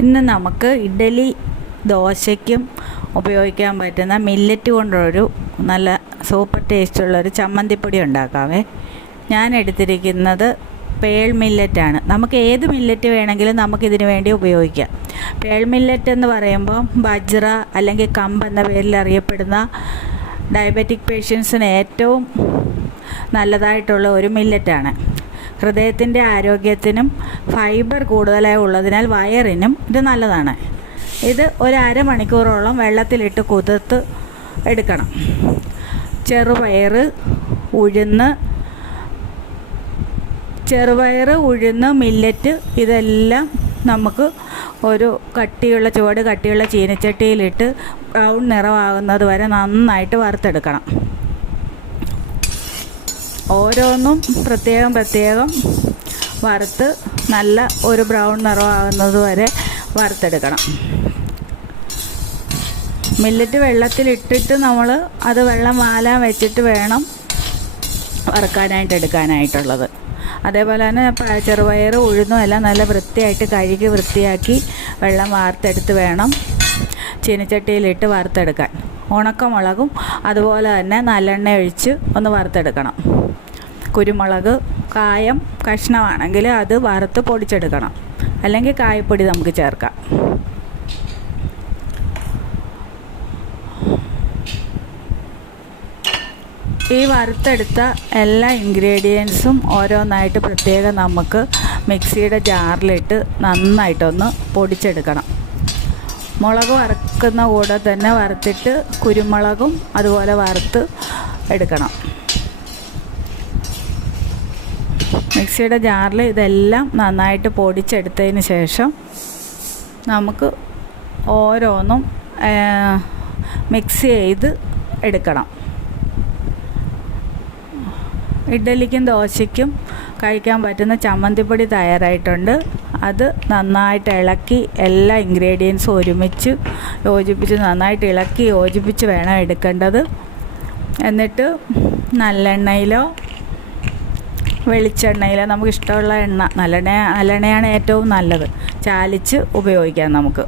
ഇന്ന് നമുക്ക് ഇഡ്ഡലി ദോശയ്ക്കും ഉപയോഗിക്കാൻ പറ്റുന്ന മില്ലറ്റ് കൊണ്ടൊരു നല്ല സൂപ്പർ ടേസ്റ്റുള്ളൊരു ചമ്മന്തിപ്പൊടി ഉണ്ടാക്കാവേ. ഞാൻ എടുത്തിരിക്കുന്നത് പേൾ മില്ലറ്റാണ് നമുക്ക് ഏത് മില്ലറ്റ് വേണമെങ്കിലും നമുക്കിതിന് വേണ്ടി ഉപയോഗിക്കാം. പേൾ മില്ലറ്റ് എന്ന് പറയുമ്പോൾ ബജ്ര അല്ലെങ്കിൽ കമ്പ് എന്ന പേരിൽ അറിയപ്പെടുന്ന ഡയബറ്റിക് പേഷ്യൻസിന് ഏറ്റവും നല്ലതായിട്ടുള്ള ഒരു മില്ലറ്റാണ് ഹൃദയത്തിന്റെ ആരോഗ്യത്തിനും ഫൈബർ കൂടുതലായി ഉള്ളതിനാൽ വയറിനും ഇത് നല്ലതാണ്. ഇത് ഒരു അരമണിക്കൂറോളം വെള്ളത്തിലിട്ട് കുതിർത്ത് എടുക്കണം. ചെറുപയർ ഉഴുന്ന് ചെറുപയർ ഉഴുന്ന് മില്ലറ്റ് ഇതെല്ലാം നമുക്ക് ഒരു കട്ടിയുള്ള ചുവട് കട്ടിയുള്ള ചീനച്ചട്ടിയിലിട്ട് ബ്രൗൺ നിറമാകുന്നത് വരെ നന്നായിട്ട് വറുത്തെടുക്കണം. ഓരോന്നും പ്രത്യേകം പ്രത്യേകം വറുത്ത് നല്ല ഒരു ബ്രൗൺ നിറമാകുന്നത് വരെ വറുത്തെടുക്കണം. മില്ലറ്റ് വെള്ളത്തിലിട്ടിട്ട് നമ്മൾ അത് വെള്ളം വാലാൻ വെച്ചിട്ട് വേണം വറുക്കാനായിട്ട് എടുക്കാനായിട്ടുള്ളത്. അതേപോലെ തന്നെ ചെറുപയർ ഉഴുന്നും എല്ലാം നല്ല വൃത്തിയായിട്ട് കഴുകി വൃത്തിയാക്കി വെള്ളം വാർത്തെടുത്ത് വേണം ചീനച്ചട്ടിയിലിട്ട് വറുത്തെടുക്കാൻ. ഉണക്കമുളകും അതുപോലെ തന്നെ നല്ലെണ്ണ ഒഴിച്ച് ഒന്ന് വറുത്തെടുക്കണം. കുരുമുളക് കായം കഷ്ണമാണെങ്കിൽ അത് വറുത്ത് പൊടിച്ചെടുക്കണം. അല്ലെങ്കിൽ കായപ്പൊടി നമുക്ക് ചേർക്കാം. ഈ വറുത്തെടുത്ത എല്ലാ ഇൻഗ്രീഡിയൻസും ഓരോന്നായിട്ട് പ്രത്യേകം നമുക്ക് മിക്സിയുടെ ജാറിലിട്ട് നന്നായിട്ടൊന്ന് പൊടിച്ചെടുക്കണം. മുളക് വറുക്കുന്ന കൂടെ തന്നെ വറുത്തിട്ട് കുരുമുളകും അതുപോലെ വറുത്ത് എടുക്കണം. മിക്സിയുടെ ജാറിൽ ഇതെല്ലാം നന്നായിട്ട് പൊടിച്ചെടുത്തതിന് ശേഷം നമുക്ക് ഓരോന്നും മിക്സ് ചെയ്ത് എടുക്കണം. ഇഡ്ഡലിക്കും ദോശയ്ക്കും കഴിക്കാൻ പറ്റുന്ന ചമ്മന്തിപ്പൊടി തയ്യാറായിട്ടുണ്ട്. അത് നന്നായിട്ട് ഇളക്കി എല്ലാ ഇൻഗ്രീഡിയൻസും ഒരുമിച്ച് യോജിപ്പിച്ച് നന്നായിട്ട് ഇളക്കി യോജിപ്പിച്ച് വേണം എടുക്കേണ്ടത്. എന്നിട്ട് നല്ലെണ്ണയിലോ വെളിച്ചെണ്ണയിലോ നമുക്ക് ഇഷ്ടമുള്ള എണ്ണ. നല്ലെണ്ണ നല്ലെണ്ണയാണ് ഏറ്റവും നല്ലത്. ചാലിച്ച് ഉപയോഗിക്കാം നമുക്ക്.